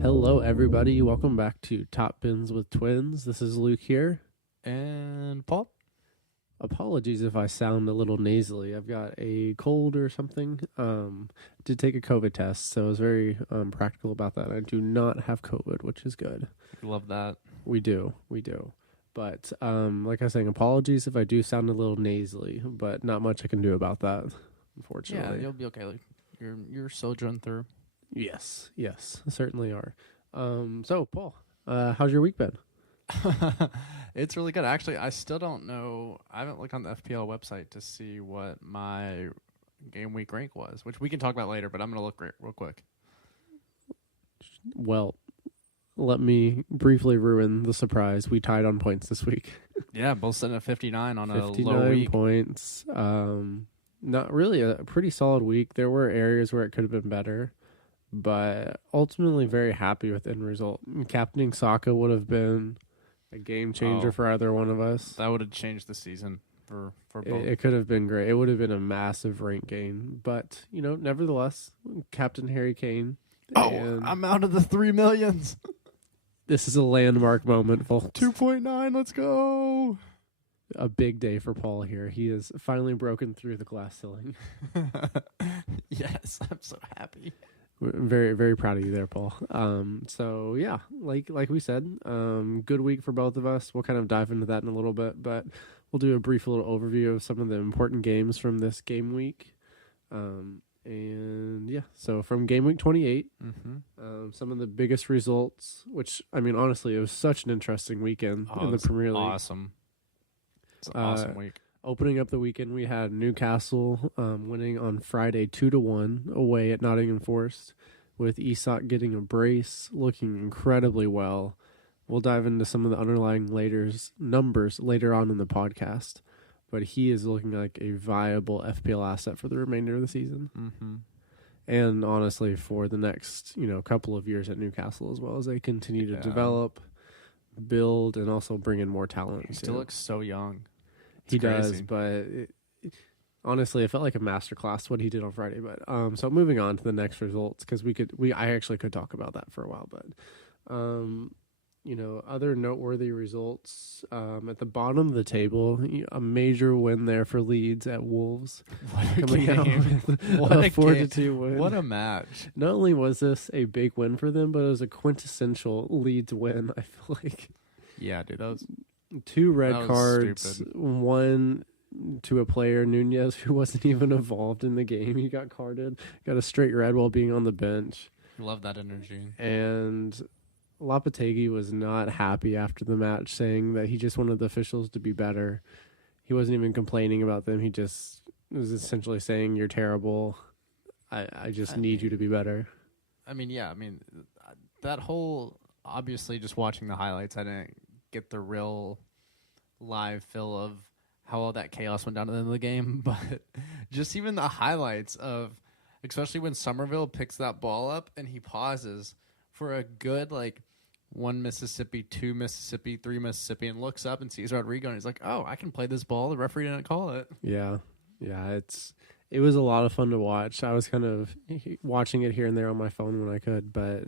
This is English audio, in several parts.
Hello, everybody. Welcome back to Top Bins with Twins. This is Luke here. And Paul? Apologies if I sound a little nasally. I've got a cold or something. Did take a COVID test, so I was very practical about that. I do not have COVID, which is good. Love that. We do. But like I was saying, apologies if I do sound a little nasally, but not much I can do about that, unfortunately. Yeah, you'll be okay. Like, you're sojourning through. Yes, certainly are. So, Paul, how's your week been? It's really good. Actually, I still don't know. I haven't looked on the FPL website to see what my game week rank was, which we can talk about later, but I'm going to look real quick. Well, let me briefly ruin the surprise. We tied on points this week. Yeah, both sitting at 59 on a 59 low week. points. Not really a pretty solid week. There were areas where it could have been better, but ultimately very happy with the end result. Captaining Saka would have been a game changer for either one of us. That would have changed the season for both. It could have been great. It would have been a massive rank gain. But, nevertheless, Captain Harry Kane. Oh, I'm out of the 3 millions. This is a landmark moment, folks. 2.9, let's go. A big day for Paul here. He has finally broken through the glass ceiling. Yes, I'm so happy. We're very, very proud of you there, Paul. So yeah, like we said, good week for both of us. We'll kind of dive into that in a little bit, but we'll do a brief little overview of some of the important games from this game week. And yeah, so from game week 28, some of the biggest results, which, I mean, honestly, it was such an interesting weekend in the Premier League. Awesome. It's an awesome week. Opening up the weekend, we had Newcastle winning on Friday 2-1 away at Nottingham Forest, with Isak getting a brace, looking incredibly well. We'll dive into some of the underlying numbers later on in the podcast, but he is looking like a viable FPL asset for the remainder of the season. Mm-hmm. And honestly, for the next couple of years at Newcastle as well, as they continue to develop, build, and also bring in more talent. He still looks so young. He does, but honestly, it felt like a masterclass what he did on Friday. But so moving on to the next results, because I actually could talk about that for a while. But other noteworthy results at the bottom of the table, a major win there for Leeds at Wolves. What a game! What a 4-2 win! What a match! Not only was this a big win for them, but it was a quintessential Leeds win. I feel like. Yeah, dude, that was 2 red cards, stupid. 1 to a player, Nunez, who wasn't even involved in the game. He got carded, got a straight red while being on the bench. Love that energy. And Lopetegui was not happy after the match, saying that he just wanted the officials to be better. He wasn't even complaining about them. He just was essentially saying, "You're terrible. I just need you to be better." I mean, that whole, obviously just watching the highlights, I didn't get the real live feel of how all that chaos went down at the end of the game, but just even the highlights of, especially when Somerville picks that ball up and he pauses for a good 1 Mississippi, 2 Mississippi, 3 Mississippi, and looks up and sees Rodrigo and he's like, "Oh, I can play this ball. The referee didn't call it." Yeah, it was a lot of fun to watch. I was kind of watching it here and there on my phone when I could, but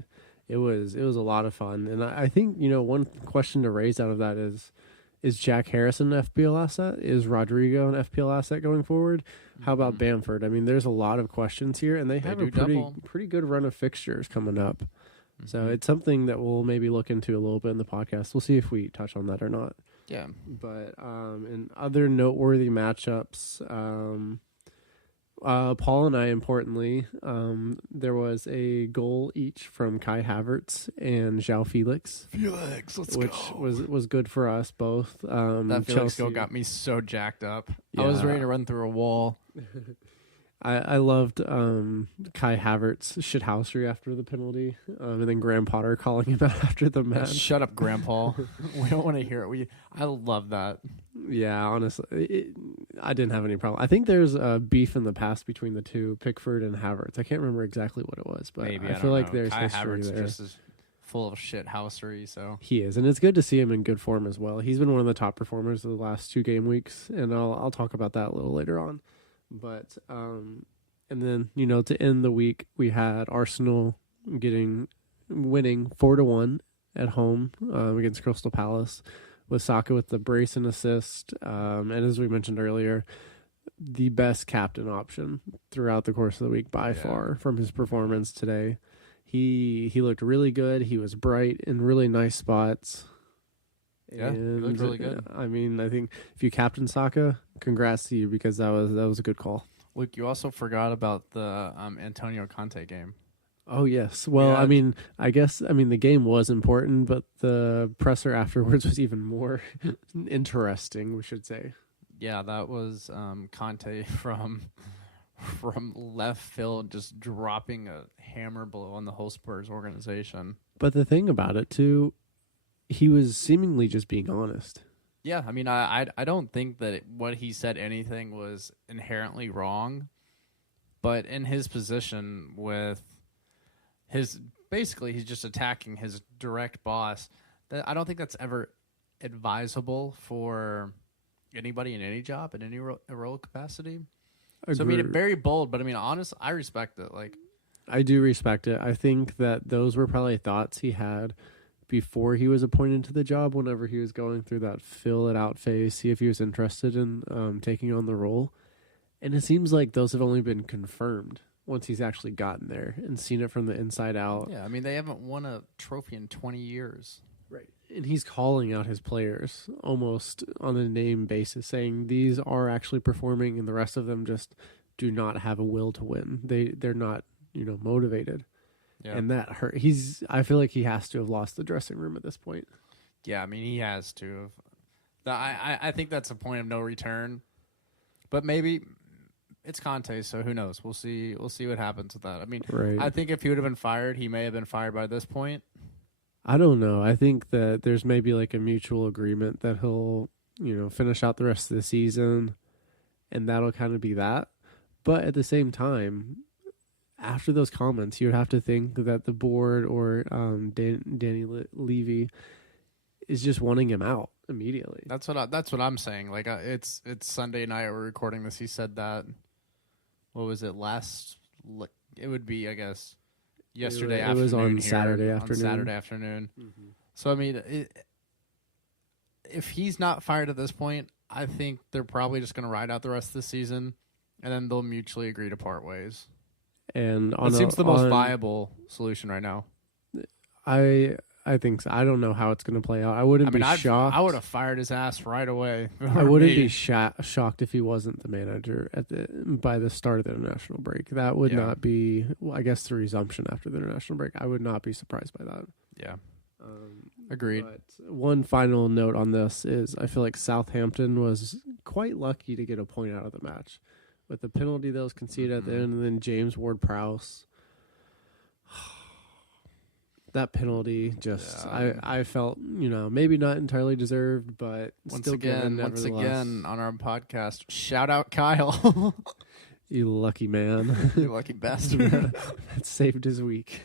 it was a lot of fun. And I think, one question to raise out of that is Jack Harrison an FPL asset? Is Rodrigo an FPL asset going forward? How about Bamford? I mean, there's a lot of questions here, and they have a pretty good run of fixtures coming up. Mm-hmm. So it's something that we'll maybe look into a little bit in the podcast. We'll see if we touch on that or not. Yeah. But in other noteworthy matchups, Paul and I, importantly, there was a goal each from Kai Havertz and João Felix. Felix, let's go. Which was good for us both. That Felix goal got me so jacked up. Yeah. I was ready to run through a wall. I loved Kai Havertz's shithousery after the penalty, and then Graham Potter calling him out after the match. Shut up, Grandpa. We don't want to hear it. I love that. Yeah, honestly, I didn't have any problem. I think there's a beef in the past between the two, Pickford and Havertz. I can't remember exactly what it was, but maybe, I feel like there's Kai history Havertz there. Just is full of shithousery, so he is, and it's good to see him in good form as well. He's been one of the top performers of the last 2 game weeks, and I'll talk about that a little later on. But and then to end the week, we had Arsenal getting winning 4-1 at home against Crystal Palace, with Saka with the brace and assist. And as we mentioned earlier, the best captain option throughout the course of the week by far from his performance today. He looked really good. He was bright in really nice spots. Yeah, and, he looked really good. I mean, I think if you captain Saka, congrats to you, because that was a good call. Luke, you also forgot about the Antonio Conte game. Oh, yes. Well, yeah. I guess the game was important, but the presser afterwards was even more interesting, we should say. Yeah, that was Conte from left field just dropping a hammer blow on the whole Spurs organization. But the thing about it, too, he was seemingly just being honest. Yeah, I mean, I don't think that what he said anything was inherently wrong, but in his position with basically he's just attacking his direct boss. I don't think that's ever advisable for anybody in any job in any role capacity. Agreed. So I mean, very bold, but I mean, honest, I respect it. Like, I do respect it. I think that those were probably thoughts he had before he was appointed to the job, whenever he was going through that fill it out phase, see if he was interested in taking on the role. And it seems like those have only been confirmed once he's actually gotten there and seen it from the inside out. Yeah, I mean, they haven't won a trophy in 20 years. Right. And he's calling out his players almost on a name basis, saying these are actually performing and the rest of them just do not have a will to win. They're not, motivated. Yeah. And that hurt. I feel like he has to have lost the dressing room at this point. Yeah, I mean, he has to have. I think that's a point of no return. But maybe it's Conte, so who knows? We'll see what happens with that. I mean, right. I think if he would have been fired, he may have been fired by this point. I don't know. I think that there's maybe like a mutual agreement that he'll, finish out the rest of the season, and that'll kind of be that. But at the same time, after those comments, you would have to think that the board or Danny Levy is just wanting him out immediately. That's what I'm saying. Like it's Sunday night. We're recording this. He said that. What was it last? It would be, I guess, yesterday afternoon. It was on here, Saturday afternoon. On Saturday afternoon. Mm-hmm. So I mean, if he's not fired at this point, I think they're probably just going to ride out the rest of the season, and then they'll mutually agree to part ways. And it seems the most viable solution right now. I think so. I don't know how it's going to play out. I wouldn't be shocked. I would have fired his ass right away. I wouldn't be shocked if he wasn't the manager by the start of the international break. That would not be, I guess, the resumption after the international break. I would not be surprised by that. Yeah. Agreed. But one final note on this is I feel like Southampton was quite lucky to get a point out of the match. With the penalty that was conceded at the end, and then James Ward-Prowse. That penalty just, I felt, maybe not entirely deserved, but once still again on our podcast, shout out Kyle. You lucky man. You lucky bastard. That saved his week.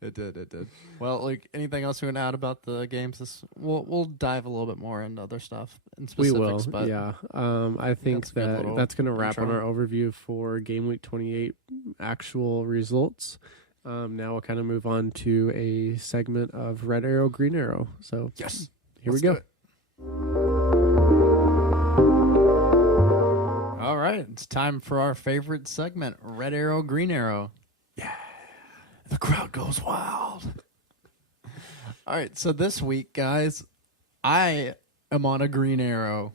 It did. Well, like, anything else we want to add about the games? We'll dive a little bit more into other stuff and specifics. We will, but yeah. I think that's going to wrap on our overview for Game Week 28 actual results. Now we'll kind of move on to a segment of Red Arrow, Green Arrow. So yes, here we go. All right, it's time for our favorite segment, Red Arrow, Green Arrow. Yeah. The crowd goes wild. All right, so this week, guys, I am on a green arrow,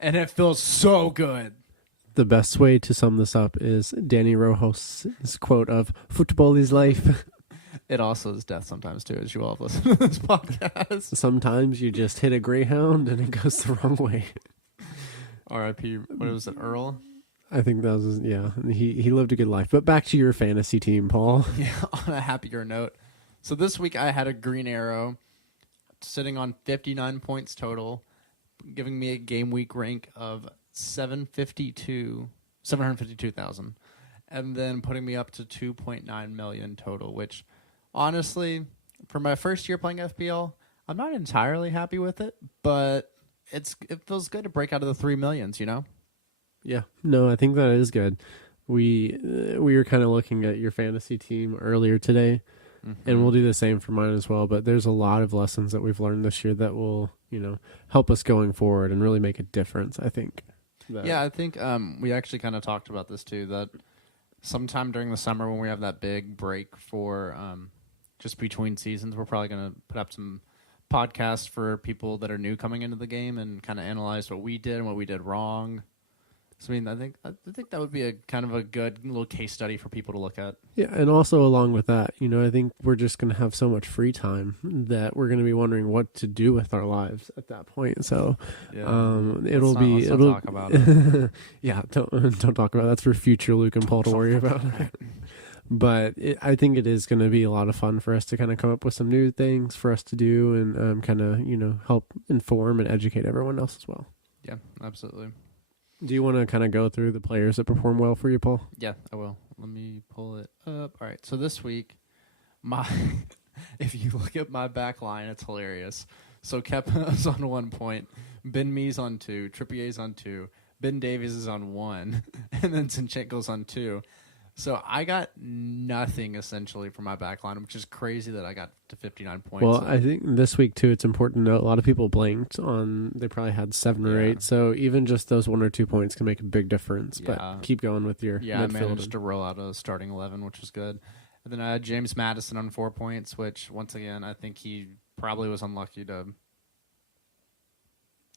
and it feels so good. The best way to sum this up is Danny Rojos' quote of, "Football is life." It also is death sometimes, too, as you all have listened to this podcast. Sometimes you just hit a greyhound, and it goes the wrong way. R.I.P. What was it, Earl? I think that was, he lived a good life. But back to your fantasy team, Paul. Yeah, on a happier note. So this week I had a green arrow sitting on 59 points total, giving me a game week rank of 752,000, and then putting me up to 2.9 million total, which honestly, for my first year playing FPL, I'm not entirely happy with it, but it feels good to break out of the 3 millions, Yeah, no, I think that is good. We were kind of looking at your fantasy team earlier today, and we'll do the same for mine as well. But there's a lot of lessons that we've learned this year that will, help us going forward and really make a difference, I think. Yeah, I think we actually kind of talked about this too, that sometime during the summer when we have that big break for just between seasons, we're probably going to put up some podcasts for people that are new coming into the game and kind of analyze what we did and what we did wrong. So, I mean, I think that would be a kind of a good little case study for people to look at. Yeah, and also along with that, I think we're just going to have so much free time that we're going to be wondering what to do with our lives at that point. So, it'll talk about it. Yeah, don't talk about it. That's for future Luke and Paul to worry about. But I think it is going to be a lot of fun for us to kind of come up with some new things for us to do and kind of help inform and educate everyone else as well. Yeah, absolutely. Do you want to kind of go through the players that perform well for you, Paul? Yeah, I will. Let me pull it up. All right, so this week, if you look at my back line, it's hilarious. So Kepa's on 1 point, Ben Mee's on 2, Trippier's on 2, Ben Davies is on 1, and then Zinchenko's on 2. So I got nothing essentially for my back line, which is crazy that I got to 59 points. Well, I think this week too, it's important to note a lot of people blanked on. They probably had 7 or 8. So even just those 1 or 2 points can make a big difference. Yeah. But keep going with your I managed to roll out a starting 11, which was good. And then I had James Madison on 4 points, which once again I think he probably was unlucky to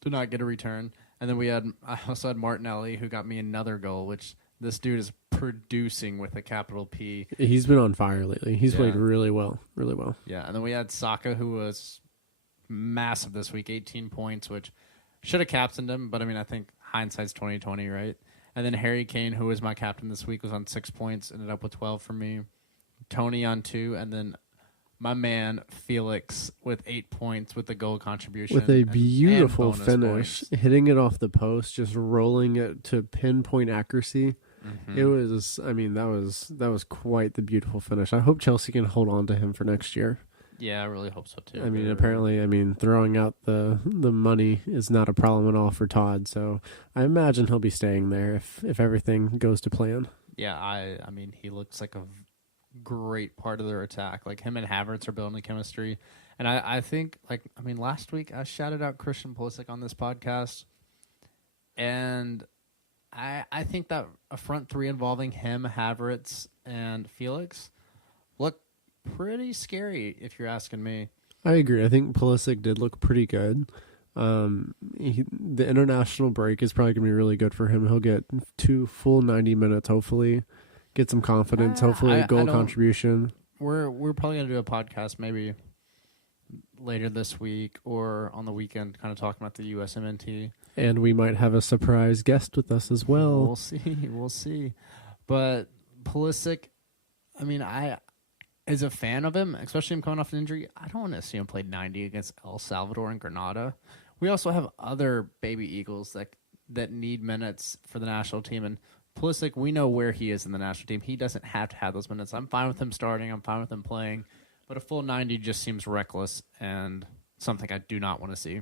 not get a return. And then I also had Martinelli, who got me another goal, which this dude is producing with a capital P. He's been on fire lately. He's played really well, really well. Yeah, and then we had Saka, who was massive this week, 18 points, which should have captained him, but I mean, I think hindsight's 20/20, right? And then Harry Kane, who was my captain this week, was on 6 points, ended up with 12 for me. Tony on 2, and then my man Felix with 8 points with the goal contribution. With a beautiful and finish, points. Hitting it off the post, just rolling it to pinpoint accuracy. Mm-hmm. It was, that was quite the beautiful finish. I hope Chelsea can hold on to him for next year. Yeah, I really hope so too. I mean, apparently, throwing out the money is not a problem at all for Todd. So I imagine he'll be staying there if everything goes to plan. Yeah, I mean, he looks like a great part of their attack. Like him and Havertz are building chemistry, and I think last week I shouted out Christian Pulisic on this podcast, and I think that a front three involving him, Havertz, and Felix look pretty scary, if you're asking me. I agree. I think Pulisic did look pretty good. The international break is probably going to be really good for him. He'll get 2 full 90 minutes, hopefully. Get some confidence, hopefully a goal contribution. We're probably going to do a podcast maybe later this week or on the weekend, kind of talking about the USMNT. And we might have a surprise guest with us as well. We'll see. But Pulisic, I mean, I as a fan of him, especially him coming off an injury, I don't want to see him play 90 against El Salvador and Grenada. We also have other baby Eagles that need minutes for the national team. And Pulisic, we know where he is in the national team. He doesn't have to have those minutes. I'm fine with him starting. I'm fine with him playing. But a full 90 just seems reckless and something I do not want to see.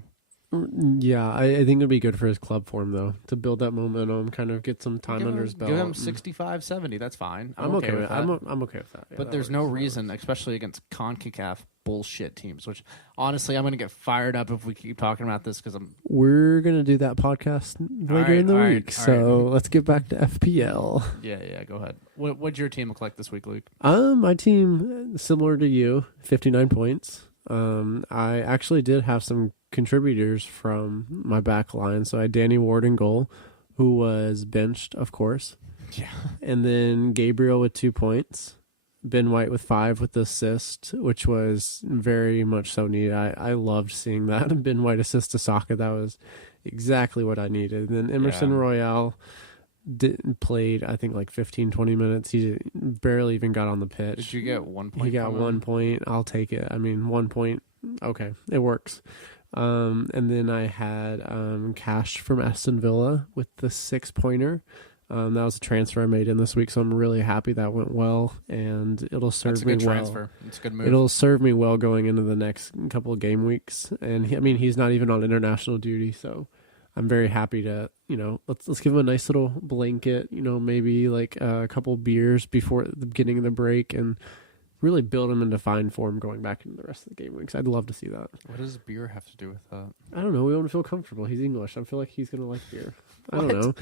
Yeah, I think it'd be good for his club form, though, to build that momentum, kind of get some time under his belt. Give him 65, 70. That's fine. I'm okay with that. I'm okay with that. Yeah, but there's no reason, especially against CONCACAF bullshit teams, which, honestly, I'm going to get fired up if we keep talking about this because We're going to do that podcast later in the week, so let's get back to FPL. Yeah, go ahead. What'd your team look like this week, Luke? My team, similar to you, 59 points. I actually did have some contributors from my back line. So I had Danny Ward in goal, who was benched, of course. Yeah. And then Gabriel with 2 points. Ben White with 5 with the assist, which was very much so needed. I loved seeing that. Ben White assist to Saka. That was exactly what I needed. And then Emerson Royale played, I think, like 15, 20 minutes. He barely even got on the pitch. Did you get 1 point? He got 1 point. I'll take it. 1 point. Okay, it works. And then I had Cash from Aston Villa with the 6-pointer. That was a transfer I made in this week, so I'm really happy that went well, and it'll serve me well. That's a good transfer. It's a good move. It'll serve me well going into the next couple of game weeks. And he's not even on international duty, so I'm very happy to, let's give him a nice little blanket, maybe like a couple beers before the beginning of the break, and really build him into fine form going back into the rest of the game weeks. I'd love to see that. What does beer have to do with that? I don't know. We want to feel comfortable. He's English. I feel like he's gonna like beer. I don't know.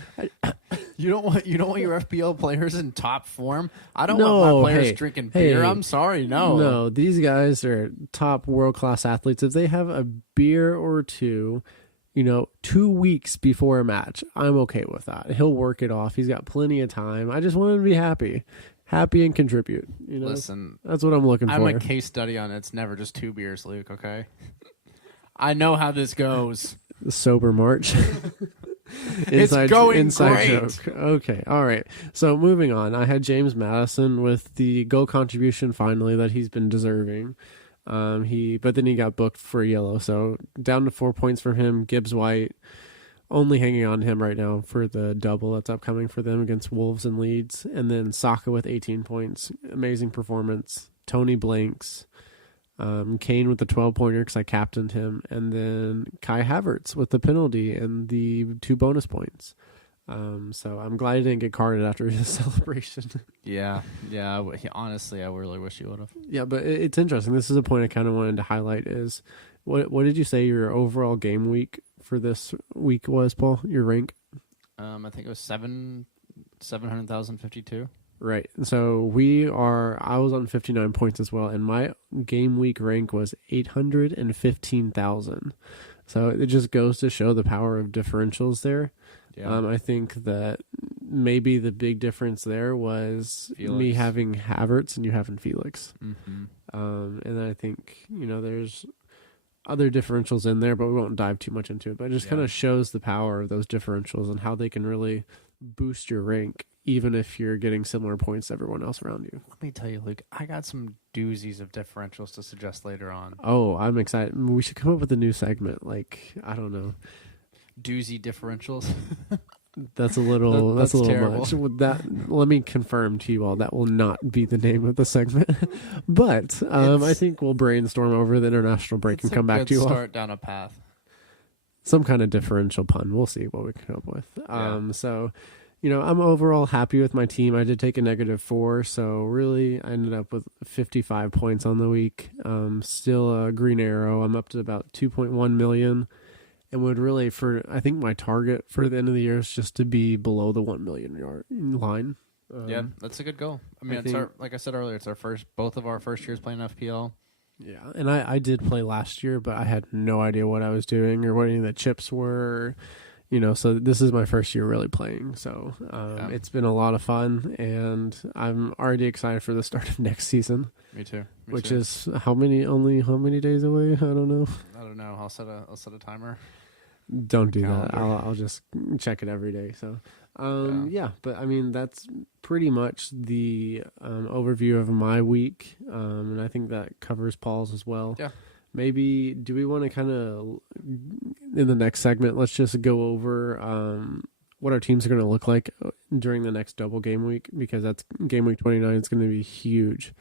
You don't want your FPL players in top form. I don't No, want my players hey, drinking beer. hey. I'm sorry, no. No, these guys are top world class athletes. If they have a beer or two, 2 weeks before a match, I'm okay with that. He'll work it off. He's got plenty of time. I just want him to be happy and contribute. Listen, that's what I'm looking for. I'm a case study on it. It's never just 2 beers, Luke. Okay, I know how this goes. The sober march. It's going inside great. joke. Okay, all right. So moving on, I had James Madison with the goal contribution finally that he's been deserving. But then he got booked for yellow, so down to 4 points from him. Gibbs White only hanging on to him right now for the double that's upcoming for them against Wolves and Leeds, and then Saka with 18 points, amazing performance. Tony Blanks. Kane with the 12-pointer because I captained him, and then Kai Havertz with the penalty and the 2 bonus points. So I'm glad he didn't get carded after his celebration. Yeah. Honestly, I really wish you would have. Yeah, but it's interesting. This is a point I kind of wanted to highlight is what did you say your overall game week for this week was, Paul? Your rank? I think it was 700,052. Right. So I was on 59 points as well, and my game week rank was 815,000. So it just goes to show the power of differentials there. Yeah. I think that maybe the big difference there was Felix. me having Havertz and you having Felix. Mm-hmm. And I think, there's other differentials in there, but we won't dive too much into it. But it just kind of shows the power of those differentials and how they can really boost your rank, even if you're getting similar points to everyone else around you. Let me tell you, Luke, I got some doozies of differentials to suggest later on. Oh, I'm excited. We should come up with a new segment. I don't know. Doozy differentials. That's a little That's terrible. much. Let me confirm to you all that will not be the name of the segment. But I think we'll brainstorm over the international break and come back to you all. Start down a path. Some kind of differential pun. We'll see what we can come up with. So, I'm overall happy with my team. I did take a -4, so really I ended up with 55 points on the week. Still a green arrow. I'm up to about 2.1 million. And would really, I think my target for the end of the year is just to be below the 1 million yard line. Yeah, that's a good goal. I mean, like I said earlier, it's both of our first years playing FPL. Yeah, and I did play last year, but I had no idea what I was doing or what any of the chips were. So this is my first year really playing. So It's been a lot of fun, and I'm already excited for the start of next season. Me too. Which is how many days away? I don't know. I'll set a timer. Don't do Calendar. that. I'll just check it every day. So, but I mean, that's pretty much the overview of my week. And I think that covers Paul's as well. Yeah. Maybe, do we want to kind of, in the next segment, let's just go over what our teams are going to look like during the next double game week, because that's game week 29. It's going to be huge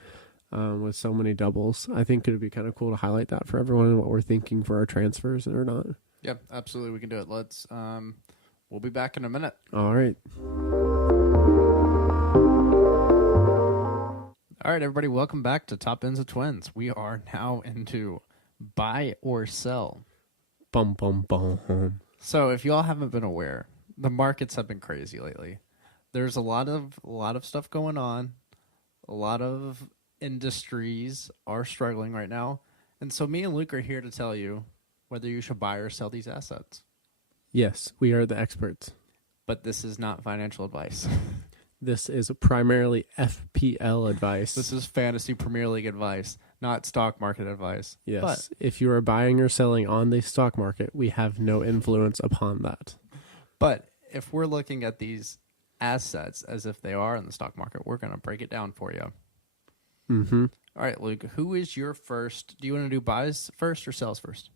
with so many doubles. I think it would be kind of cool to highlight that for everyone and what we're thinking for our transfers or not. Yeah, absolutely. We can do it. We'll be back in a minute. All right. All right, everybody. Welcome back to Top Ends of Twins. We are now into buy or sell. Bum, bum, bum. So if you all haven't been aware, the markets have been crazy lately. There's a lot of stuff going on. A lot of industries are struggling right now. And so me and Luke are here to tell you whether you should buy or sell these assets. Yes, we are the experts. But this is not financial advice. This is primarily FPL advice. This is fantasy Premier League advice, not stock market advice. Yes. But if you are buying or selling on the stock market, we have no influence upon that. But if we're looking at these assets as if they are in the stock market, we're going to break it down for you. Mm-hmm. All right, Luke, who is your first? Do you want to do buys first or sells first?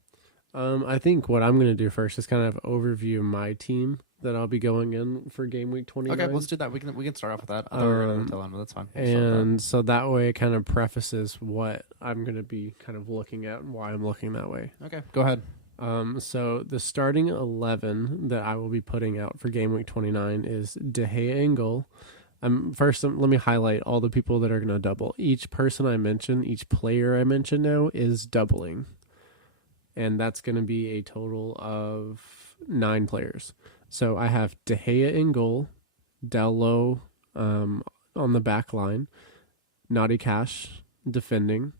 I think what I'm going to do first is kind of overview my team that I'll be going in for game week 29. Okay, let's do that. We can start off with that. I thought we were going to tell them, but that's fine. So that way it kind of prefaces what I'm going to be kind of looking at and why I'm looking that way. Okay, go ahead. So the starting 11 that I will be putting out for game week 29 is De Gea in goal. Let me highlight all the people that are going to double. Each person I mention, each player I mention now is doubling. And that's going to be a total of 9 players. So I have De Gea in goal, Dallo on the back line, Naughty Cash defending,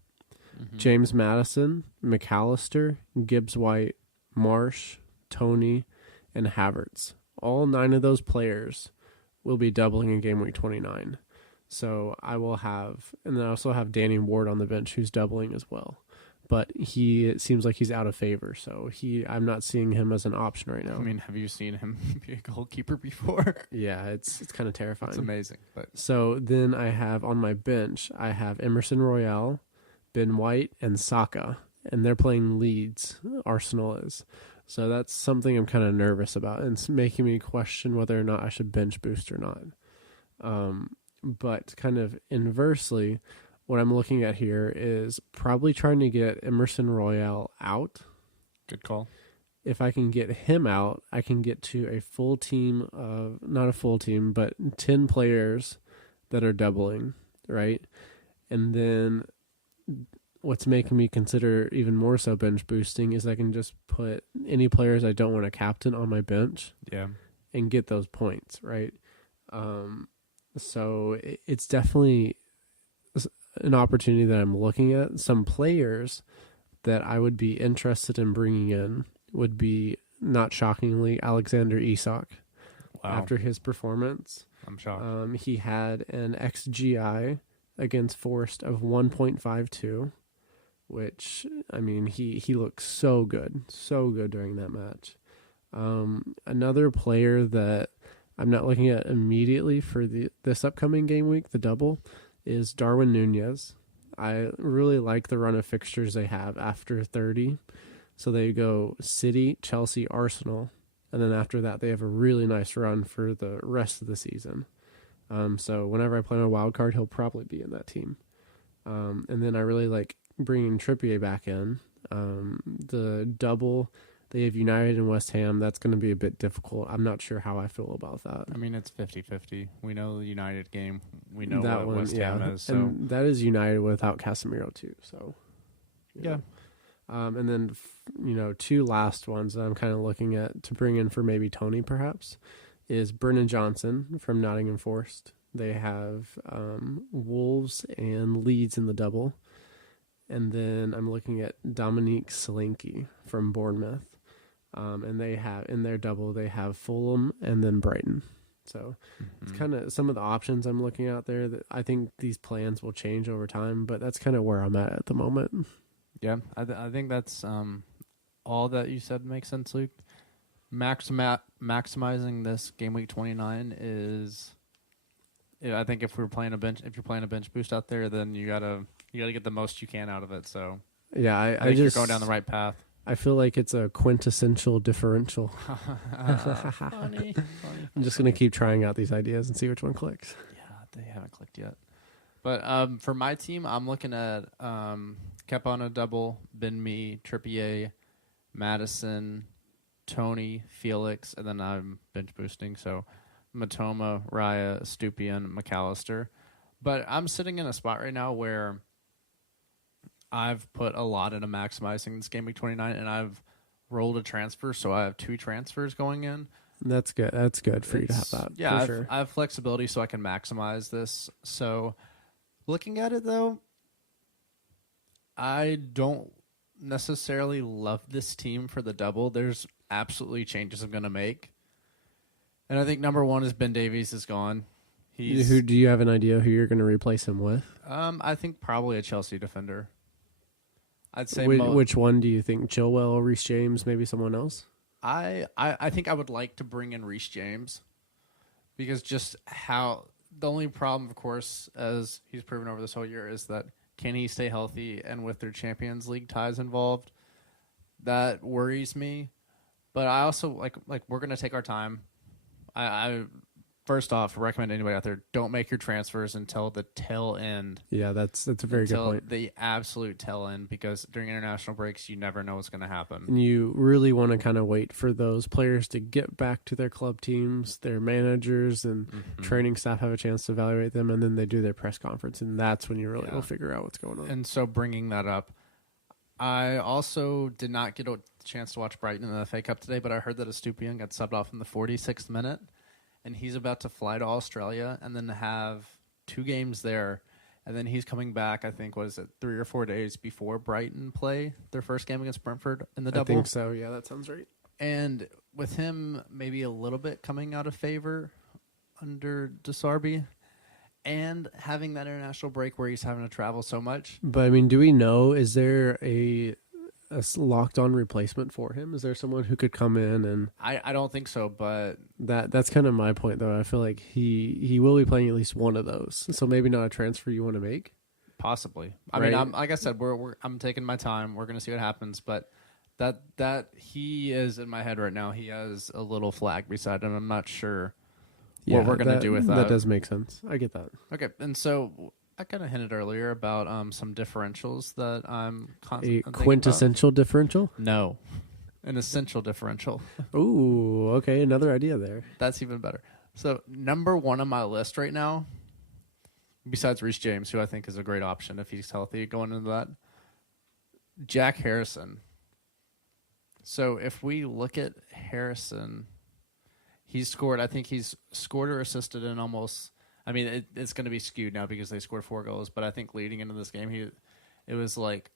James Madison, McAllister, Gibbs White, Marsh, Tony, and Havertz. All 9 of those players will be doubling in game week 29. So I will have, and then I also have Danny Ward on the bench who's doubling as well. But it seems like he's out of favor, so I'm not seeing him as an option right now. I mean, have you seen him be a goalkeeper before? Yeah, it's kind of terrifying. It's amazing. But so then I have on my bench, I have Emerson Royale, Ben White, and Saka, and they're playing Leeds. Arsenal is. So that's something I'm kind of nervous about, and it's making me question whether or not I should bench boost or not. But kind of inversely, what I'm looking at here is probably trying to get Emerson Royale out. Good call. If I can get him out, I can get to a full team of, not a full team, but 10 players that are doubling, right? And then what's making me consider even more so bench boosting is I can just put any players I don't want to captain on my bench, and get those points, right? So it's definitely an opportunity that I'm looking at. Some players that I would be interested in bringing in would be, not shockingly, Alexander Isak. Wow. After his performance. I'm shocked. He had an XGI against Forest of 1.52, which, I mean, he looked so good during that match. Another player that I'm not looking at immediately for this upcoming game week, the double, is Darwin Nunez. I really like the run of fixtures they have after 30. So they go City, Chelsea, Arsenal, and then after that they have a really nice run for the rest of the season. So whenever I play my wild card, he'll probably be in that team. And then I really like bringing Trippier back in. The double, they have United and West Ham. That's going to be a bit difficult. I'm not sure how I feel about that. I mean, it's 50-50. We know the United game. We know that what West Ham is. So. And that is United without Casemiro too. So, yeah. And then, 2 last ones that I'm kind of looking at to bring in for maybe Tony perhaps is Brennan Johnson from Nottingham Forest. They have Wolves and Leeds in the double. And then I'm looking at Dominique Solanke from Bournemouth. And they have, in their double, they have Fulham and then Brighton. So it's kind of some of the options I'm looking out there that I think these plans will change over time, but that's kind of where I'm at the moment. Yeah, I think that's all that you said makes sense, Luke. Maximizing this game week 29 is, I think if you're playing a bench boost out there, then you gotta get the most you can out of it. So yeah, I think you're going down the right path. I feel like it's a quintessential differential. Funny. I'm just gonna keep trying out these ideas and see which one clicks. Yeah, they haven't clicked yet. But for my team, I'm looking at Kepa on a double, Ben Mee, Trippier, Madison, Tony, Felix, and then I'm bench boosting. So Matoma, Raya, Stupian, McAllister. But I'm sitting in a spot right now where I've put a lot into maximizing this game week 29, and I've rolled a transfer, so I have 2 transfers going in. That's good. That's good for you to have that. Yeah, sure. I have flexibility, so I can maximize this. So looking at it, though, I don't necessarily love this team for the double. There's absolutely changes I'm going to make. And I think number 1 is Ben Davies is gone. Who do you have an idea who you're going to replace him with? I think probably a Chelsea defender. I'd say which one do you think? Chilwell, Reece James, maybe someone else? I think I would like to bring in Reece James because just how the only problem, of course, as he's proven over this whole year, is that can he stay healthy, and with their Champions League ties involved, that worries me. But I also like we're gonna take our time. I first off, recommend anybody out there, don't make your transfers until the tail end. Yeah, that's a very good point. The absolute tail end, because during international breaks, you never know what's going to happen. And you really want to kind of wait for those players to get back to their club teams, their managers and training staff have a chance to evaluate them, and then they do their press conference, and that's when you really will figure out what's going on. And so bringing that up, I also did not get a chance to watch Brighton in the FA Cup today, but I heard that Estupiñán got subbed off in the 46th minute, and he's about to fly to Australia and then have 2 games there. And then he's coming back, I think, 3 or 4 days before Brighton play their first game against Brentford in the double? I think so, yeah, that sounds right. And with him maybe a little bit coming out of favor under De Sarbi, and having that international break where he's having to travel so much. But, I mean, do we know, is there a locked-on replacement for him? Is there someone who could come in? And I don't think so, but that's kind of my point, though. I feel like he will be playing at least one of those. So maybe not a transfer you want to make? Possibly. I mean, like I said, I'm taking my time. We're going to see what happens, but that he is in my head right now. He has a little flag beside him. I'm not sure what we're going to do with that. That does make sense. I get that. Okay, and so I kind of hinted earlier about some differentials that I'm a quintessential differential? No, an essential differential. Ooh, okay, another idea there. That's even better. So number 1 on my list right now, besides Reece James, who I think is a great option if he's healthy going into that, Jack Harrison. So if we look at Harrison, he's scored or assisted in almost, I mean, it's going to be skewed now because they scored 4 goals, but I think leading into this game, it was like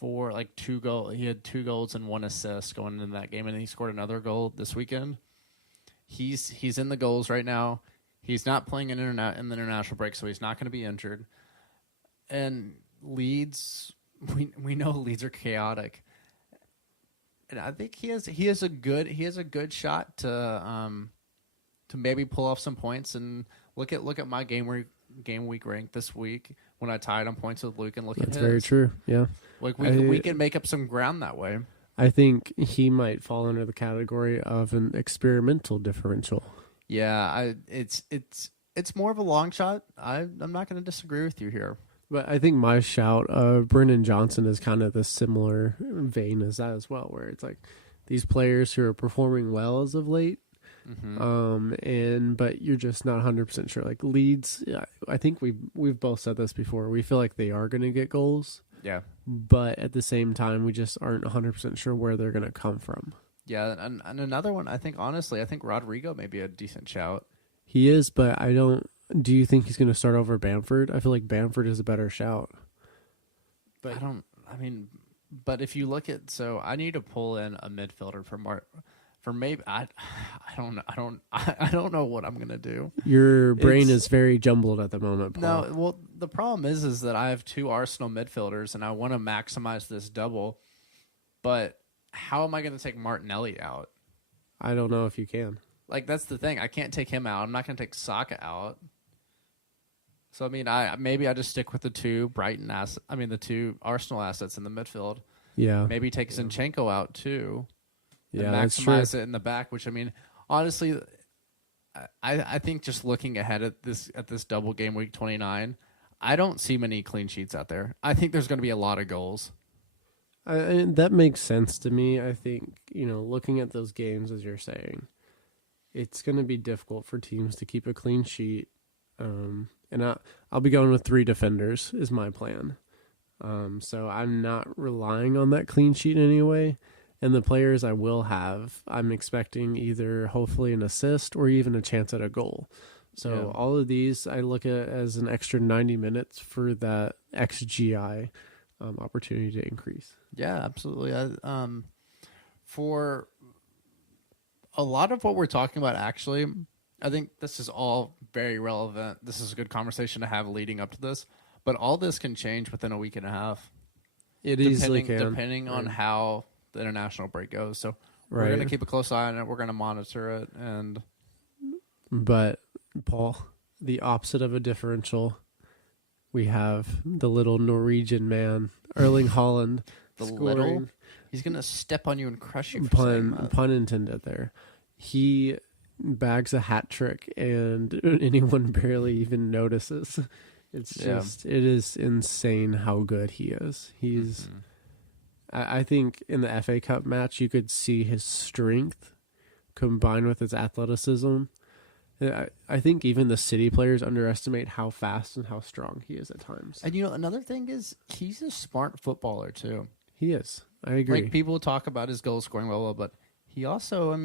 2 goals. He had 2 goals and 1 assist going into that game, and he scored another goal this weekend. He's in the goals right now. He's not playing in the international break, so he's not going to be injured. And Leeds, we know Leeds are chaotic, and I think he has a good shot to maybe pull off some points. And look at my game week rank this week when I tied on points with Luke, and look at his. That's very true. Yeah, like we can make up some ground that way. I think he might fall under the category of an experimental differential. Yeah, it's more of a long shot. I'm not going to disagree with you here. But I think my shout, Brennan Johnson, is kind of the similar vein as that as well, where it's like these players who are performing well as of late, but you're just not 100% sure. Like Leeds, I think we've both said this before. We feel like they are going to get goals. Yeah. But at the same time, we just aren't 100% sure where they're going to come from. Yeah, and another one, I think Rodrigo may be a decent shout. He is, but do you think he's going to start over Bamford? I feel like Bamford is a better shout. But but if you look at, so I need to pull in a midfielder for maybe I don't know what I'm going to do. Your brain is very jumbled at the moment, Paul. No, well, the problem is that I have 2 Arsenal midfielders and I want to maximize this double, but how am I going to take Martinelli out? I don't know if you can. Like, that's the thing. I can't take him out. I'm not going to take Saka out. So, I mean, I just stick with the 2 the 2 Arsenal assets in the midfield. Yeah. Maybe take Zinchenko out too. Yeah, and that's maximize true. it in the back, which, I mean, honestly, I think just looking ahead at this double game week 29, I don't see many clean sheets out there. I think there's going to be a lot of goals. That makes sense to me. I think, looking at those games, as you're saying, it's going to be difficult for teams to keep a clean sheet. And I'll be going with 3 defenders is my plan. So I'm not relying on that clean sheet anyway. And the players I will have, I'm expecting either hopefully an assist or even a chance at a goal. So all of these I look at as an extra 90 minutes for that XGI opportunity to increase. Yeah, absolutely. For a lot of what we're talking about, actually, I think this is all very relevant. This is a good conversation to have leading up to this. But all this can change within a week and a half. It easily can. Depending on how the international break goes. So we're going to keep a close eye on it. We're going to monitor it. But, Paul, the opposite of a differential, we have the little Norwegian man, Erling Haaland, he's going to step on you and crush you. Pun intended there. He bags a hat trick and anyone barely even notices. It's just, it is insane how good he is. He's, I think in the FA Cup match, you could see his strength combined with his athleticism. I think even the City players underestimate how fast and how strong he is at times. And another thing is he's a smart footballer too. He is. I agree. Like people talk about his goal scoring, but he also,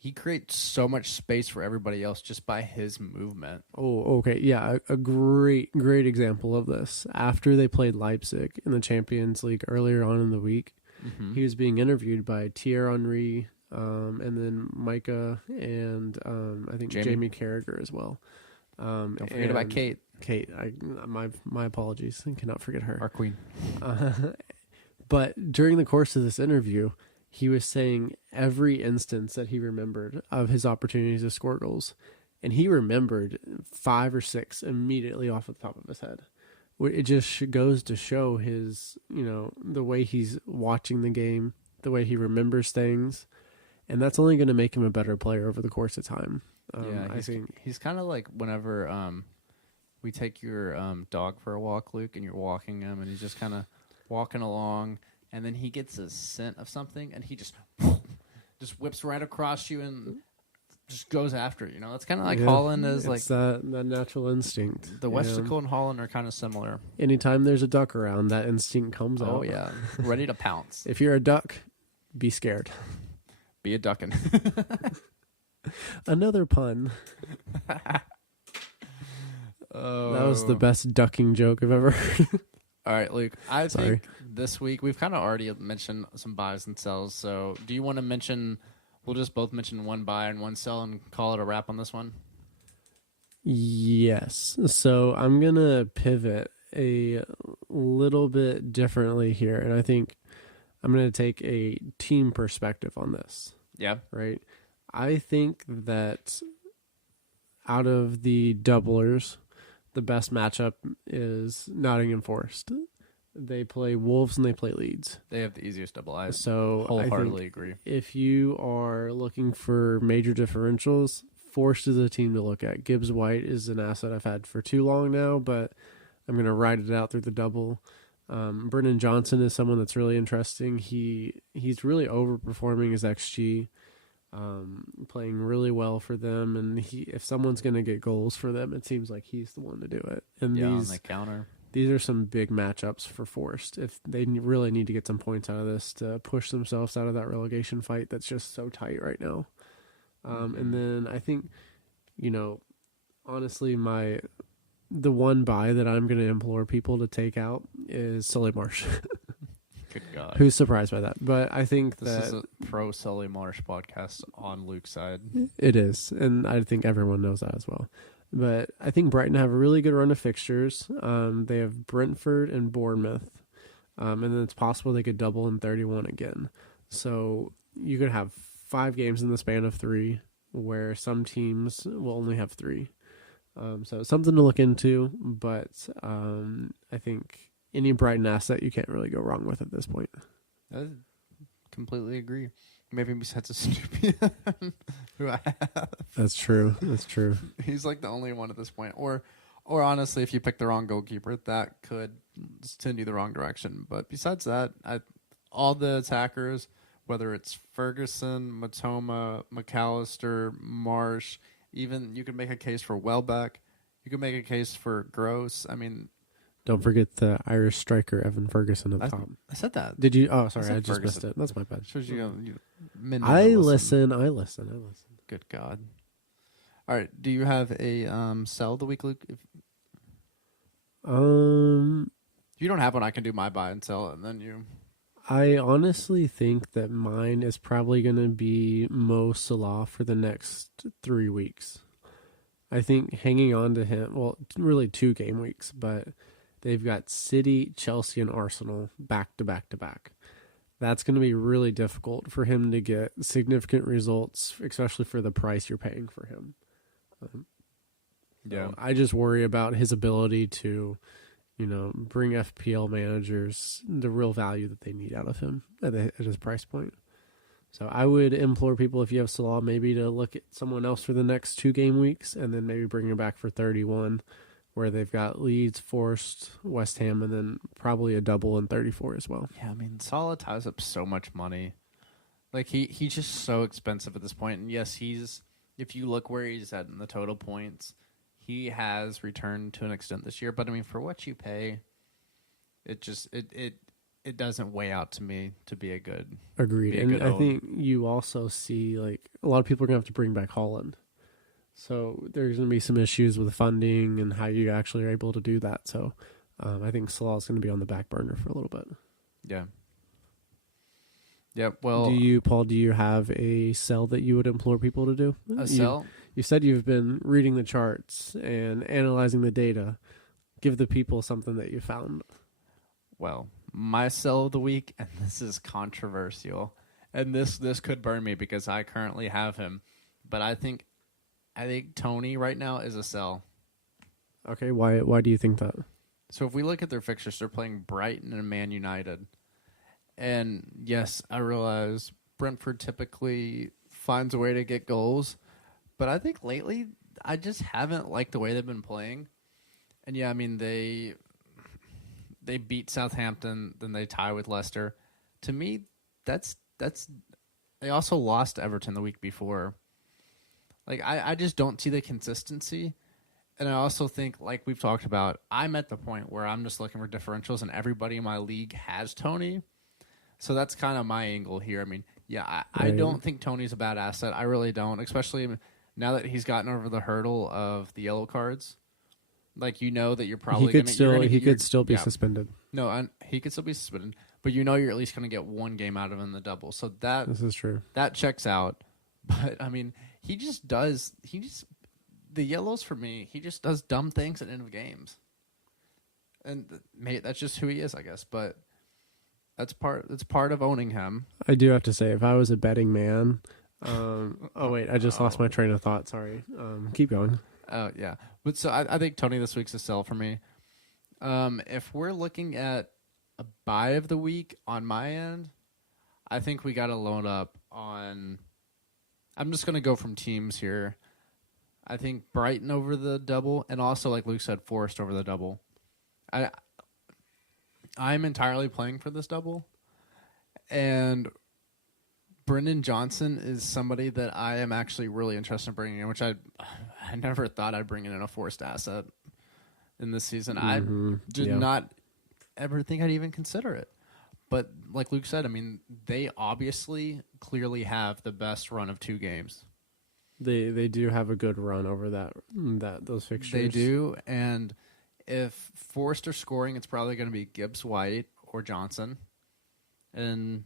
he creates so much space for everybody else just by his movement. Oh, okay. Yeah, a great example of this. After they played Leipzig in the Champions League earlier on in the week, he was being interviewed by Thierry Henry, and then Micah, and I think Jamie Carragher as well. Don't forget about Kate. Kate, my apologies. I cannot forget her. Our queen. But during the course of this interview, he was saying every instance that he remembered of his opportunities to score goals. And he remembered 5 or 6 immediately off the top of his head. It just goes to show his, the way he's watching the game, the way he remembers things. And that's only going to make him a better player over the course of time. I think he's kind of like whenever we take your dog for a walk, Luke, and you're walking him, and he's just kind of walking along, and then he gets a scent of something, and he just whips right across you and just goes after it. That's kind of like Holland is like that natural instinct. The Westicle and Holland are kind of similar. Anytime there's a duck around, that instinct comes out. Oh yeah, ready to pounce. If you're a duck, be scared. Be a duckin'. Another pun. Oh. That was the best ducking joke I've ever heard. All right, Luke. I think this week we've kind of already mentioned some buys and sells. So do you want to mention, we'll just both mention one buy and one sell and call it a wrap on this one? Yes. So I'm going to pivot a little bit differently here. And I think I'm going to take a team perspective on this. Yeah. Right? I think that out of the doublers, the best matchup is Nottingham Forest. They play Wolves and they play Leeds. They have the easiest double. I wholeheartedly agree. If you are looking for major differentials, Forest is a team to look at. Gibbs White is an asset I've had for too long now, but I'm going to ride it out through the double. Brennan Johnson is someone that's really interesting. He's really overperforming his XG. Playing really well for them, and if someone's going to get goals for them, it seems like he's the one to do it. And on the counter. These are some big matchups for Forest. If they really need to get some points out of this to push themselves out of that relegation fight that's just so tight right now. And then I think, honestly, the one buy that I'm going to implore people to take out is Sully Marsh. Good God. Who's surprised by that? But I think this is a pro Sully Marsh podcast on Luke's side. It is, and I think everyone knows that as well. But I think Brighton have a really good run of fixtures. They have Brentford and Bournemouth, and then it's possible they could double in 31 again. So you could have 5 games in the span of 3, where some teams will only have 3. So it's something to look into, but I think any Brighton asset you can't really go wrong with at this point. I completely agree. Maybe besides a stupid who I have. That's true. He's like the only one at this point. Or honestly, if you pick the wrong goalkeeper, that could send you the wrong direction. But besides that, all the attackers, whether it's Ferguson, Matoma, McAllister, Marsh, even you could make a case for Welbeck. You could make a case for Gross. Don't forget the Irish striker Evan Ferguson at the top. I said that. Did you? Oh, sorry, I just Ferguson. missed it. That's my bad. Shows you I listen. Good God. All right. Do you have a sell the week, Luke? If you don't have one, I can do my buy and sell, and then you. I honestly think that mine is probably going to be Mo Salah for the next 3 weeks. I think hanging on to him, well, really 2 game weeks, but they've got City, Chelsea, and Arsenal back to back to back. That's going to be really difficult for him to get significant results, especially for the price you're paying for him. Yeah, I just worry about his ability to, bring FPL managers the real value that they need out of him at his price point. So I would implore people, if you have Salah, maybe to look at someone else for the next 2 game weeks, and then maybe bring him back for 31, where they've got Leeds, Forest, West Ham, and then probably a double in 34 as well. Yeah, I mean, Salah ties up so much money. Like he's just so expensive at this point. And yes, if you look where he's at in the total points, he has returned to an extent this year. But I mean, for what you pay, it doesn't weigh out to me to be a good. Agreed. Be a And good I own. think you also see like a lot of people are gonna have to bring back Holland. So there's gonna be some issues with funding and how you actually are able to do that. So I think Salah's gonna be on the back burner for a little bit. Yeah. Yeah. Well, Do you have a sell that you would implore people to do? a sell. You said you've been reading the charts and analyzing the data. Give the people something that you found. Well, my sell of the week, and this is controversial, and this could burn me because I currently have him, but I think Tony right now is a sell. Okay, why do you think that? So if we look at their fixtures, they're playing Brighton and Man United. And yes, I realize Brentford typically finds a way to get goals, but I think lately I just haven't liked the way they've been playing. And yeah, I mean they beat Southampton, then they tie with Leicester. To me, that's they also lost to Everton the week before. Like I just don't see the consistency. And I also think, like we've talked about, I'm at the point where I'm just looking for differentials, and everybody in my league has Tony. So that's kind of my angle here. I mean, yeah, I don't think Tony's a bad asset. I really don't, especially now that he's gotten over the hurdle of the yellow cards. Like, you know that you're probably He could still be suspended. No, he could still be suspended, but you know you're at least going to get one game out of him in the double. So This is true. that checks out. But I mean, the yellows for me, he just does dumb things at the end of games. And that's just who he is, I guess, but that's part of owning him. I do have to say, if I was a betting man, oh wait, I just lost my train of thought. Sorry. Keep going. Oh yeah, but so I think Tony this week's a sell for me. If we're looking at a buy of the week on my end, I think we got to load up on. I'm just gonna go from teams here. I think Brighton over the double, and also like Luke said, Forest over the double. I'm entirely playing for this double, and Brendan Johnson is somebody that I am actually really interested in bringing in, which I never thought I'd bring in a forced asset in this season. I did not ever think I'd even consider it. But like Luke said, I mean, they obviously clearly have the best run of 2 games. They do have a good run over those fixtures. They do, and if Forrest are scoring, it's probably going to be Gibbs White or Johnson. And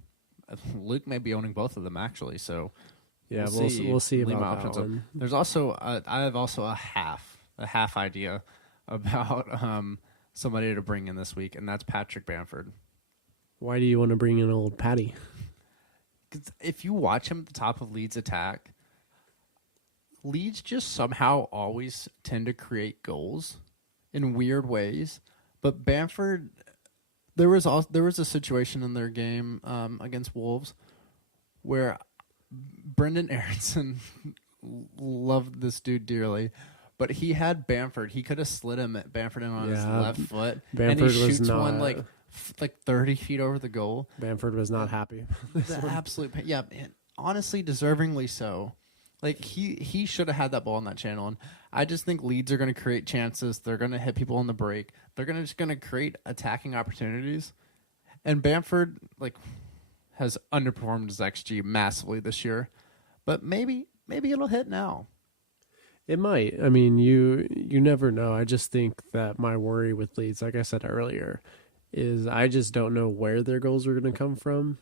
Luke may be owning both of them, actually. So yeah, we'll see about that one. There's also I have also a half idea about somebody to bring in this week, and that's Patrick Bamford. Why do you want to bring in old Patty? Because if you watch him at the top of Leeds' attack, Leeds just somehow always tend to create goals in weird ways. But Bamford, there was a situation in their game against Wolves where Brendan Aronson loved this dude dearly, but he had Bamford. He could have slid Bamford in on his left foot, Bamford and he shoots was not, one like 30 feet over the goal. Bamford was not happy. The absolute, yeah, man, honestly, deservingly so. Like he should have had that ball in that channel, and I just think Leeds are going to create chances. They're going to hit people on the break. They're going to create attacking opportunities, and Bamford has underperformed his XG massively this year, but maybe it'll hit now. It might. I mean, you never know. I just think that my worry with Leeds, like I said earlier, is I just don't know where their goals are going to come from.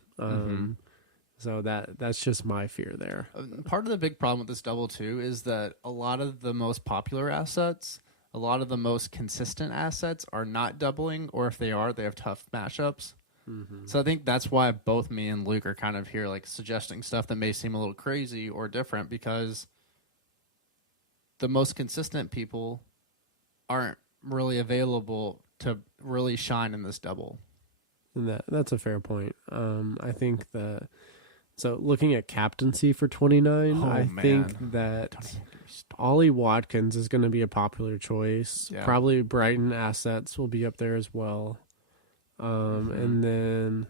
So that's just my fear there. Part of the big problem with this double too is that a lot of the most popular assets, a lot of the most consistent assets are not doubling, or if they are, they have tough matchups. So I think that's why both me and Luke are kind of here suggesting stuff that may seem a little crazy or different, because the most consistent people aren't really available to really shine in this double. And that's a fair point. I think that So looking at captaincy for 29, I think that Ollie Watkins is going to be a popular choice. Yeah. Probably Brighton assets will be up there as well. And then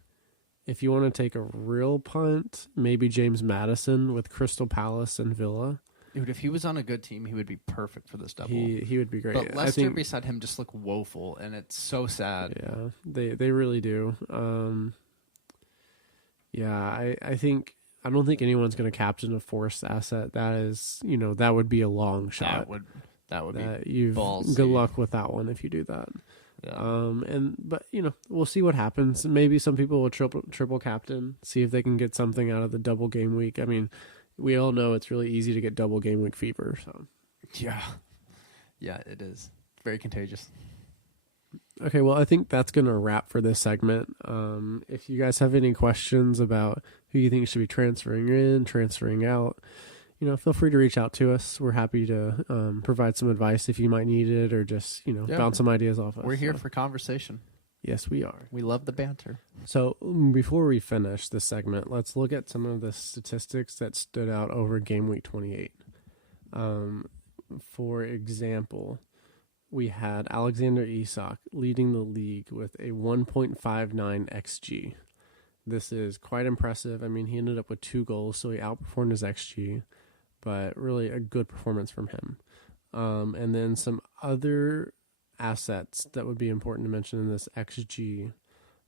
if you want to take a real punt, maybe James Maddison with Crystal Palace and Villa. Dude, if he was on a good team, he would be perfect for this double. He would be great. But Leicester beside him just look woeful, and it's so sad. Yeah, they really do. Yeah, I don't think anyone's going to captain a forced asset. That is, that would be a long shot. That would be you've ballsy. Good luck with that one if you do that. Yeah. But we'll see what happens. Maybe some people will triple captain, see if they can get something out of the double game week. I mean, we all know it's really easy to get double game week fever. So yeah, it is very contagious. Okay, well, I think that's going to wrap for this segment. If you guys have any questions about who you think should be transferring in, transferring out, feel free to reach out to us. We're happy to provide some advice if you might need it, or just, bounce some ideas off us. We're here for conversation. Yes, we are. We love the banter. So before we finish this segment, let's look at some of the statistics that stood out over Game Week 28. For example, we had Alexander Isak leading the league with a 1.59 XG. This is quite impressive. I mean, he ended up with 2 goals, so he outperformed his XG, but really a good performance from him. And then some other assets that would be important to mention in this XG.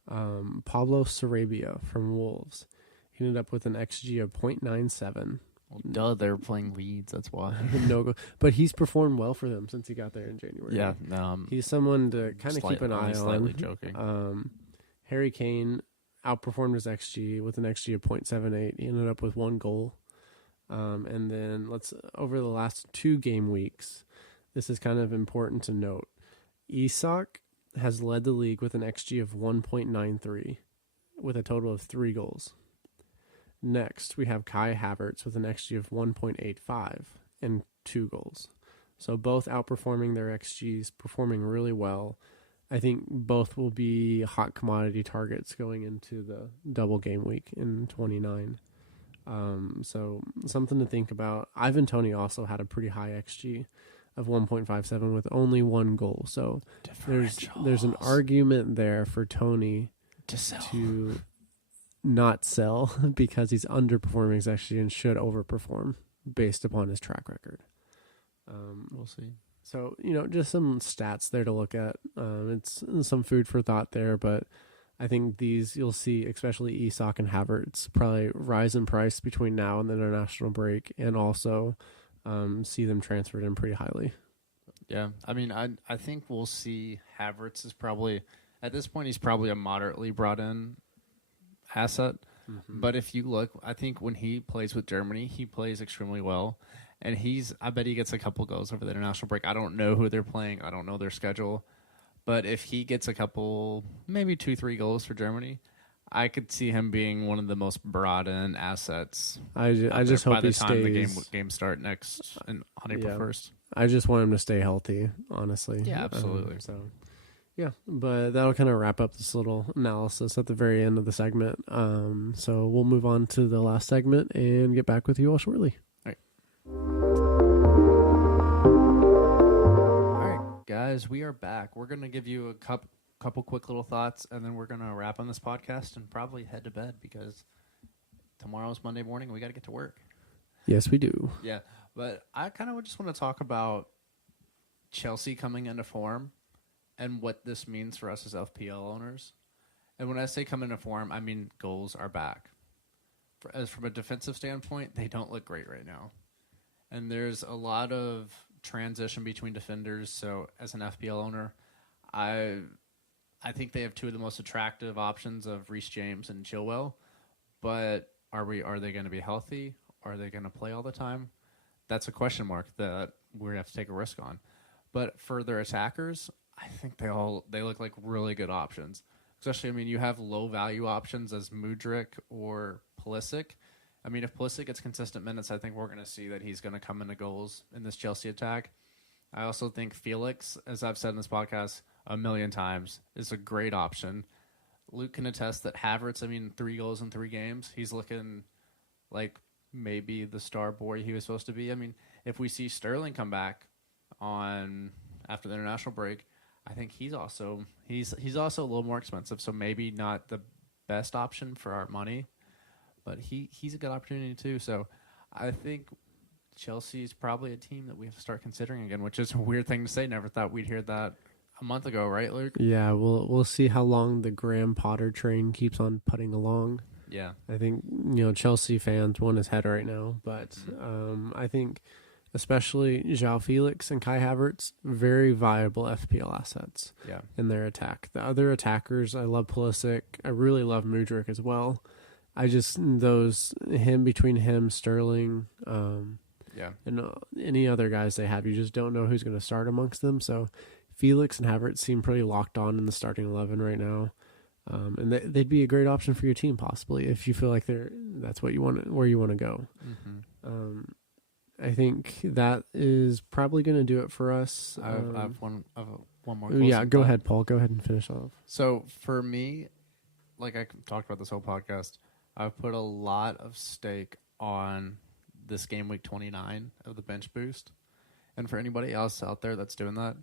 Pablo Sarabia from Wolves. He ended up with an XG of 0.97. Well, they were playing Leeds, that's why. No go, but he's performed well for them since he got there in January. Yeah, he's someone to kind of keep an eye on. Slightly joking. Harry Kane outperformed his XG with an XG of 0.78. He ended up with 1 goal. And then over the last 2 game weeks, this is kind of important to note. Isak has led the league with an XG of 1.93 with a total of 3 goals. Next, we have Kai Havertz with an XG of 1.85 and 2 goals. So both outperforming their XGs, performing really well. I think both will be hot commodity targets going into the double game week in 29. So something to think about. Ivan Toney also had a pretty high XG of 1.57 with only 1 goal. So there's an argument there for Toney to not sell because he's underperforming his XG and should overperform based upon his track record. We'll see. So, just some stats there to look at. It's some food for thought there, but I think these you'll see, especially Isak and Havertz, probably rise in price between now and the international break, and also see them transferred in pretty highly. Yeah, I mean, I think we'll see Havertz is probably, at this point, he's probably a moderately brought in asset. Mm-hmm. But if you look, I think when he plays with Germany, he plays extremely well. And I bet he gets a couple goals over the international break. I don't know who they're playing. I don't know their schedule. But if he gets a couple, maybe 2-3 goals for Germany, I could see him being one of the most brought in assets. I just hope by the he time stays. the game start on April 1st. I just want him to stay healthy, honestly. Yeah, absolutely. Yeah, but that'll kind of wrap up this little analysis at the very end of the segment. So we'll move on to the last segment and get back with you all shortly. All right, guys, we are back. We're going to give you a couple quick little thoughts, and then we're going to wrap on this podcast and probably head to bed because tomorrow's Monday morning and we got to get to work. Yes, we do. Yeah, but I kind of just want to talk about Chelsea coming into form and what this means for us as FPL owners. And when I say come into form, I mean goals are back. As from a defensive standpoint, they don't look great right now. And there's a lot of transition between defenders. So as an FPL owner, I think they have 2 of the most attractive options of Reece James and Chilwell. But are they going to be healthy? Are they going to play all the time? That's a question mark that we're going to have to take a risk on. But for their attackers, I think they look like really good options. Especially, I mean, you have low value options as Mudryk or Pulisic. I mean, if Pulisic gets consistent minutes, I think we're going to see that he's going to come into goals in this Chelsea attack. I also think Felix, as I've said in this podcast a million times, is a great option. Luke can attest that Havertz, 3 goals in 3 games. He's looking like maybe the star boy he was supposed to be. I mean, if we see Sterling come back on after the international break, I think he's also a little more expensive, so maybe not the best option for our money, but he's a good opportunity too. So I think Chelsea's probably a team that we have to start considering again, which is a weird thing to say. Never thought we'd hear that a month ago, right, Luke? Yeah, we'll see how long the Graham Potter train keeps on putting along. Yeah. I think, Chelsea fans want his head right now, but I think especially João Felix and Kai Havertz, very viable FPL assets in their attack. The other attackers, I love Pulisic. I really love Mudryk as well. I just, between him, Sterling, and any other guys they have, you just don't know who's going to start amongst them. So Felix and Havertz seem pretty locked on in the starting 11 right now. And they'd be a great option for your team, possibly, if you feel like that's what you want, where you want to go. Mm-hmm. I think that is probably going to do it for us. I have one more. Yeah, go ahead, Paul. Go ahead and finish off. So for me, like I talked about this whole podcast, I've put a lot of stake on this game week 29 of the bench boost. And for anybody else out there that's doing that,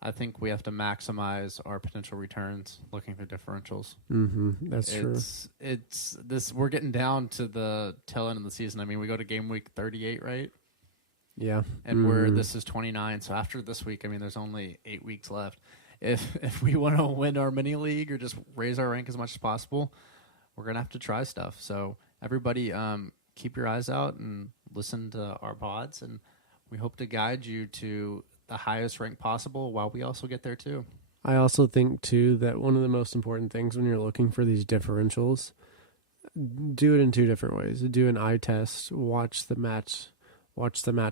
I think we have to maximize our potential returns looking for differentials. Mm-hmm. That's true. It's this. We're getting down to the tail end of the season. I mean, we go to game week 38, right? Yeah. And this is 29. So after this week, I mean, there's only 8 weeks left. If we want to win our mini league or just raise our rank as much as possible, we're gonna have to try stuff. So everybody, keep your eyes out and listen to our pods, and we hope to guide you to the highest rank possible while we also get there too. I also think too that one of the most important things when you're looking for these differentials, do it in 2 different ways. Do an eye test, watch the match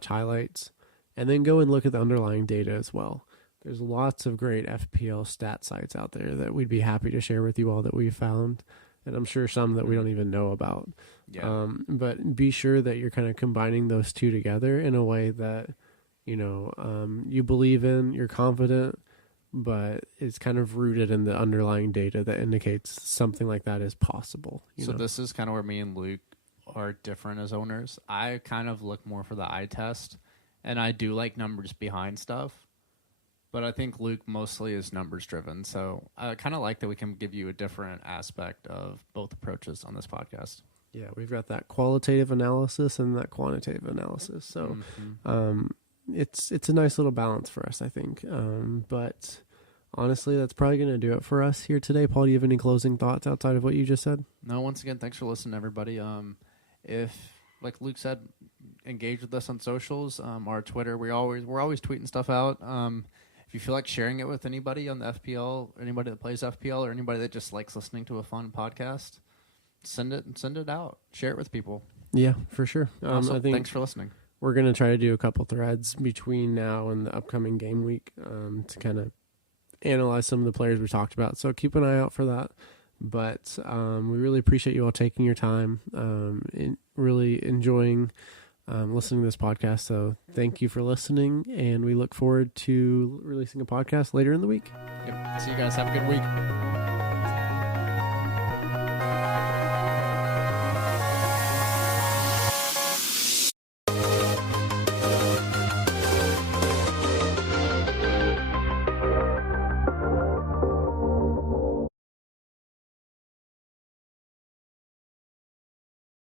highlights, and then go and look at the underlying data as well. There's lots of great FPL stat sites out there that we'd be happy to share with you all that we found, and I'm sure some that we don't even know about. Yeah. But be sure that you're kind of combining those 2 together in a way that you believe in, you're confident, but it's kind of rooted in the underlying data that indicates something like that is possible. So this is kind of where me and Luke are different as owners. I kind of look more for the eye test, and I do like numbers behind stuff, but I think Luke mostly is numbers driven. So I kind of like that we can give you a different aspect of both approaches on this podcast. Yeah, we've got that qualitative analysis and that quantitative analysis. So it's a nice little balance for us, I think. But honestly, that's probably going to do it for us here today. Paul, do you have any closing thoughts outside of what you just said? No, once again, thanks for listening, everybody. If, like Luke said, engage with us on socials, our Twitter. We're always tweeting stuff out. If you feel like sharing it with anybody on the FPL, anybody that plays FPL, or anybody that just likes listening to a fun podcast, send it out. Share it with people. Yeah, for sure. Also, I think thanks for listening. We're going to try to do a couple threads between now and the upcoming game week to kind of analyze some of the players we talked about. So keep an eye out for that. But we really appreciate you all taking your time, really enjoying listening to this podcast. So thank you for listening, and we look forward to releasing a podcast later in the week. Yep. See you guys. Have a good week.